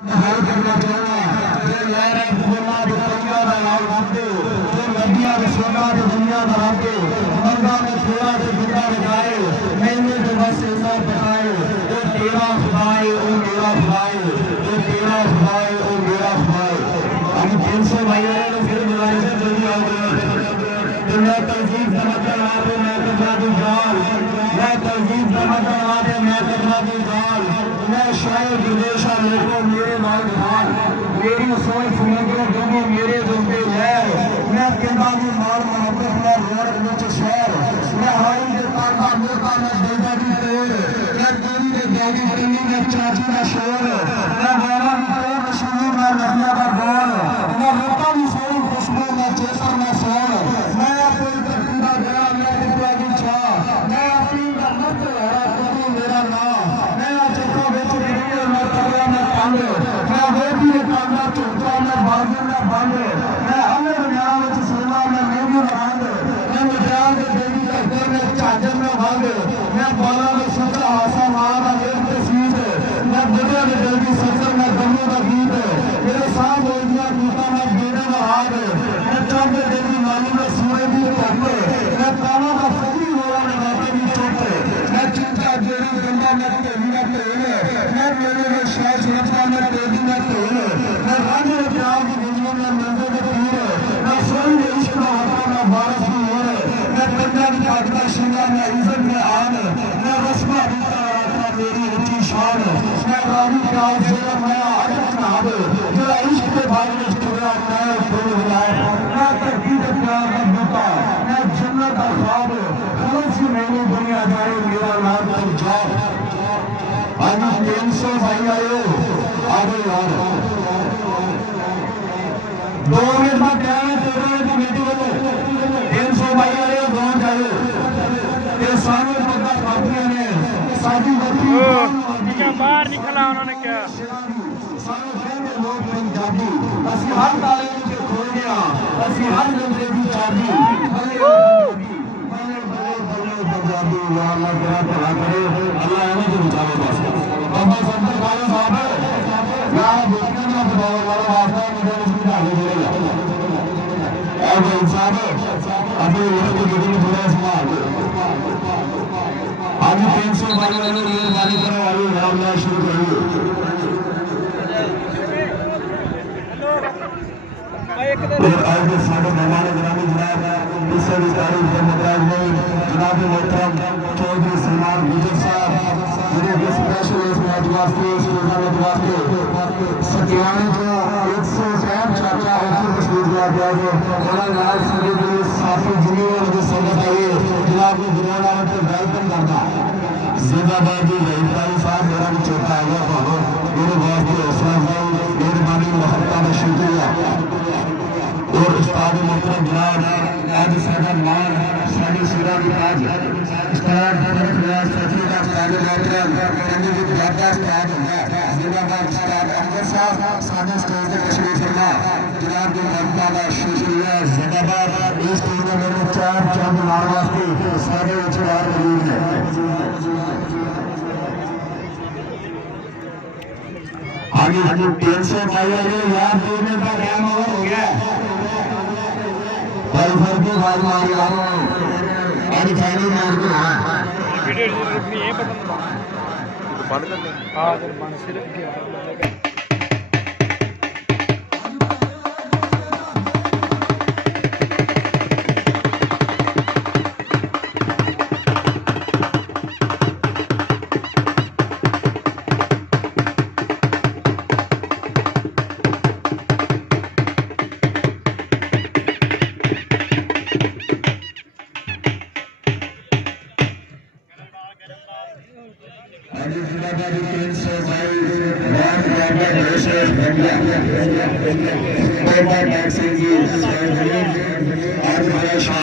करना चाहना जो लहर खोला जो दुनिया का लाल बांधे जो नदियां में सोना जो दुनिया का बांधे मर्दा में थोड़ा जो दुनिया लगाए मैंने जो बस इतना बताए वो तेरा खुदाए वो मेरा खुदाए वो तेरा खुदाए वो मेरा खुदाए हम 300 भाई आए तो फिर बुलाए से जल्दी आओ दुनिया तहजीब समझ आते मैं कदरा दी जान मैं तहजीब समझ आते मैं कदरा दी जान मैं शायर विदेशा लोगों मेरे नाल जान मेरी सोच समझ दोनों मेरे दोस्ते लहर मैं कहता हूँ मार मोहब्बत में रोड विच शहर मैं हाई के ताका मोका मैं देदा दी तेर मैं तेरी के दादी तेरी मैं चाची का शोर मैं वाला भी तेर मशहूर मैं नदिया का बोल मैं रोता भी सोई खुशबू मैं चेतर मैं सोर मैं कोई तकदीरा गया मैं कुत्ता की छा मैं अपनी का मत हरा कोई मेरा नाम मैं चक्का बेच गिरी मैं तगड़ा मैं कांड मैं वो भी कांडा चुपता मैं बाजू में बंद मैं हमें न्याय विच सोना मैं मेरी रंग मैं मजाल के देवी का घर में चादर में भाग मैं बाला में सोचा हासा मारा एक तस्वीर मैं बुढ़े में जल्दी सफर में गमों का गीत मेरे साथ हो गया टूटा मैं बेड़े में हाथ मैं चौक देवी नाली में सोए भी धप मैं कानों का फकीर होया मैं बातें भी चुप मैं चिंता जेरी गंदा मैं तेरी में तेल मैं मेरे में शायद सुनता मैं तेरी में तेल मैं रंग में प्यार की बिजली में मंजर के तीर मैं सोई में इश्क में होता मैं बारिश की होर मैं पंजाबी काटता शिमला में इज्जत में आन मैं रस्मा बीता रहता मेरी ऊंची शान मैं रानी प्यार जेरा मैं आदत नाब जो इश्क के भाई में छुड़ा मैं फूल हिलाए मैं तकदीर प्यार का बूटा मैं जन्नत का ख्वाब खलस की मेरी दुनिया जाए मेरा नाम पंजाब आज 300 भाई आयो आगे यार 2 मिनट में क्या है तेरे कमेटी वालों 300 भाई आयो गांव जाए ये सारे बंदा पार्टियां ने साजी क्या बाहर निकला उन्होंने क्या सारे कहने लोग पंजाबी असि हर तालीम के खोल गया असि हर लम्हे की चाबी पंजाबी अल्लाह तेरा भला करे अल्लाह इन्हें तो बचावे बस बाबा संत काले साहब यार बेटियों का बताओ वाला वास्ता मुझे इसमें आगे बढ़ेगा ऐसे इंसान अभी ये तो गिरी में थोड़ा संभाल आज 300 भाई वालों ने मानी करो वालों नाम लेना शुरू करिए और आज साढ़े मेहमान ग्रामी जनाब इस तारीख के मुताबिक जनाब मोहतरम चौधरी सलमान गुजर साहब जिन्हें स्पेशल इस मैच वास्ते इस टूर्नामेंट वास्ते सत्याने को 100 चाचा होकर तस्वीर दिया गया है उन्होंने नाल संगीत के साथी जिन्हें जो संगत आई जनाब को जुर्माना पर वेलकम करना जिंदाबाद जी भाई साहब मेरा भी चौथा आ गया भाव मेरे वास्ते हौसला अफजाई मेहरबानी मोहब्बत का शुक्रिया और उस्ताद मोहतरम जनाब आज सादा मान साडी सिरा की ताज उस्ताद फरक रियाज सची का उस्ताद मोहतरम चंगी की दादा उस्ताद है जिंदाबाद उस्ताद अहमद साहब साडे स्टेज पे तशरीफ फरमा जनाब की मोहब्बत का शुक्रिया जिंदाबाद इस टूर्नामेंट में 4 चांद मार वास्ते सारे उछाल मौजूद है आगे 300 भाई यार देने का टाइम हो गया भाई फर्जी भाई मार रहा हूं आज फाइनल मैच में है वीडियो नहीं है पता बंद कर दे हां जब बंद सिर्फ आज जिंदाबाद 300 भाई राम बाबा नरेश भंडिया बाबा नासिर जी आज